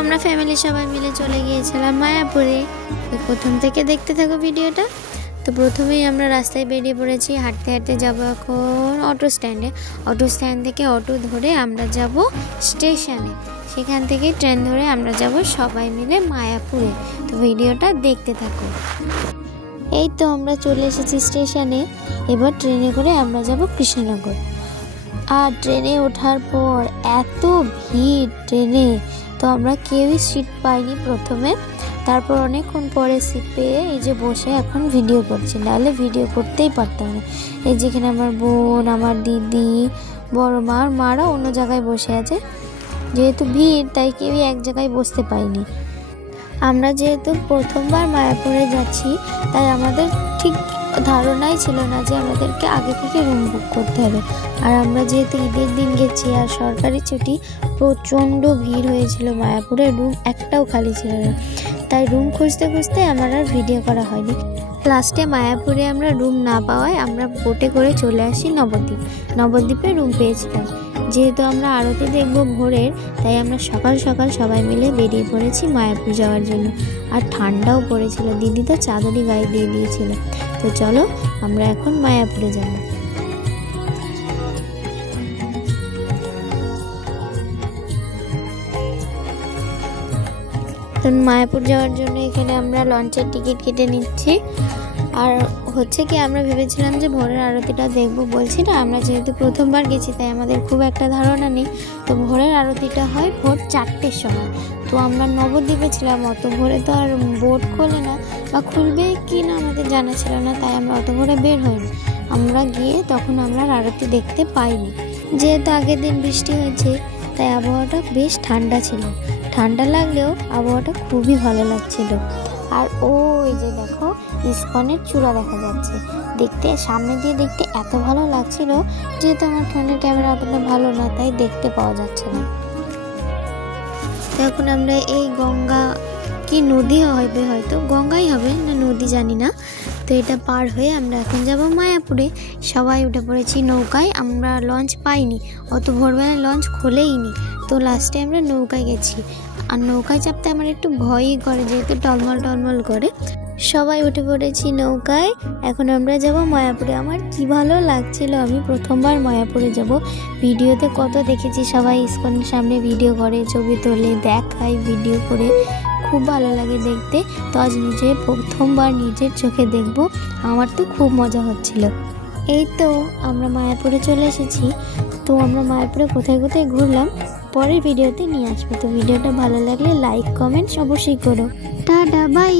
আমরা ফ্যামিলি সবাই মিলে চলে গিয়েছিলাম মায়াপুরে। তো প্রথম থেকে দেখতে থাকো ভিডিওটা। তো প্রথমেই আমরা রাস্তায় বেরিয়ে পড়েছি, হাঁটতে হাঁটতে যাবো এখন অটো স্ট্যান্ডে। অটো স্ট্যান্ড থেকে অটো ধরে আমরা যাব স্টেশনে, সেখান থেকে ট্রেন ধরে আমরা যাব সবাই মিলে মায়াপুরে। তো ভিডিওটা দেখতে থাকো। এই তো আমরা চলে এসেছি স্টেশনে, এবার ট্রেনে করে আমরা যাব কৃষ্ণনগর। আর ট্রেনে ওঠার পর এত ভিড় ট্রেনে, তো আমরা কেউই সিট পাইনি প্রথমে। তারপর অনেকক্ষণ পরে সিট পেয়ে এই যে বসে এখন ভিডিও করছি, নাহলে ভিডিও করতেই পারতাম না। এই যেখানে আমার বোন, আমার দিদি, বড় মা আর মারা অন্য জায়গায় বসে আছে। যেহেতু ভিড় তাই কেউই এক জায়গায় বসতে পাইনি। আমরা যেহেতু প্রথমবার মায়াপুরে যাচ্ছি, তাই আমাদের ঠিক ধারণাই ছিল না যে আমাদেরকে আগে থেকে রুম বুক করতে হবে। আর আমরা যেহেতু ঈদের দিন গেছি আর সরকারি ছুটি, প্রচণ্ড ভিড় হয়েছিল মায়াপুরে, রুম একটাও খালি ছিল না। তাই রুম খুঁজতে খুঁজতে আমার আর ভিডিও করা হয়নি। লাস্টে মায়াপুরে আমরা রুম না পাওয়ায় আমরা বোটে করে চলে আসি নবদ্বীপ। নবদ্বীপে রুম পেয়েছিলাম। যেহেতু আমরা আরতি দেখবো ভোরের, তাই আমরা সকাল সকাল সবাই মিলে বেরিয়ে পড়েছি মায়াপুর যাওয়ার জন্য। আর ঠান্ডাও পড়েছিল, দিদি তো চাদরই গায়ে দিয়ে দিয়েছিল। তো চলো আমরা এখন মায়াপুরে যাব। তো মায়াপুর যাওয়ার জন্য এখানে আমরা লঞ্চের টিকিট কেটে নিচ্ছি। আর হচ্ছে কি, আমরা ভেবেছিলাম যে ভোরের আরতিটা দেখবো। বলছি না, আমরা যেহেতু প্রথমবার গেছি তাই আমাদের খুব একটা ধারণা নেই। তো ভোরের আরতিটা হয় ভোর 4টের সময়। তো আমরা নবদ্বীপে ছিলাম, অত ভোরে তো আর বোট খোলে না, বা খুলবে কি না আমাদের জানা ছিল না, তাই আমরা অত ভোরে বের হইনি। আমরা গিয়ে তখন আমরা আরতি দেখতে পাইনি। যেহেতু আগের দিন বৃষ্টি হয়েছে, তাই আবহাওয়াটা বেশ ঠান্ডা ছিল। ঠান্ডা লাগলেও আবহাওয়াটা খুবই ভালো লাগছিল। আর ওই যে দেখো, ইস্কনের চূড়া দেখা যাচ্ছে। দেখতে সামনে দিয়ে দেখতে এত ভালো লাগছিল, যেহেতু আমার ফোনের ক্যামেরা অতটা ভালো না, তাই দেখতে পাওয়া যাচ্ছে না। এখন আমরা এই গঙ্গা কি নদী হবে, হয়তো গঙ্গাই হবে না নদী জানি না। তো এটা পার হয়ে আমরা এখন যাব মায়াপুরে। সবাই উঠে পড়েছি নৌকায়। আমরা লঞ্চ পাইনি, অত ভোরবেলায় লঞ্চ খোলেইনি। তো লাস্টে আমরা নৌকায় গেছি। আর নৌকায় চাপতে আমার একটু ভয়ই করে, যেহেতু টলমল টলমল করে। সবাই উঠে পড়েছি নৌকায়। এখন আমরা যাব মায়াপুরে। আমার কি ভালো লাগছিল, আমি প্রথমবার মায়াপুরে যাব। ভিডিওতে কত দেখেছি সবাই ইস্কনের সামনে ভিডিও করে, ছবি তোলে, দেখায় ভিডিও করে, খুব ভালো লাগে দেখতে। তো আজ প্রথমবার নিজের চোখে দেখব, আমার তো খুব মজা হচ্ছিল। এই তো আমরা মায়াপুরে চলে এসেছি। তো আমরা মায়াপুরে কোথায় কোথায় ঘুরলাম পরের ভিডিওতে নিয়ে আসবো। তো ভিডিওটা ভালো লাগলে লাইক কমেন্টস অবশ্যই করো। Tata bye.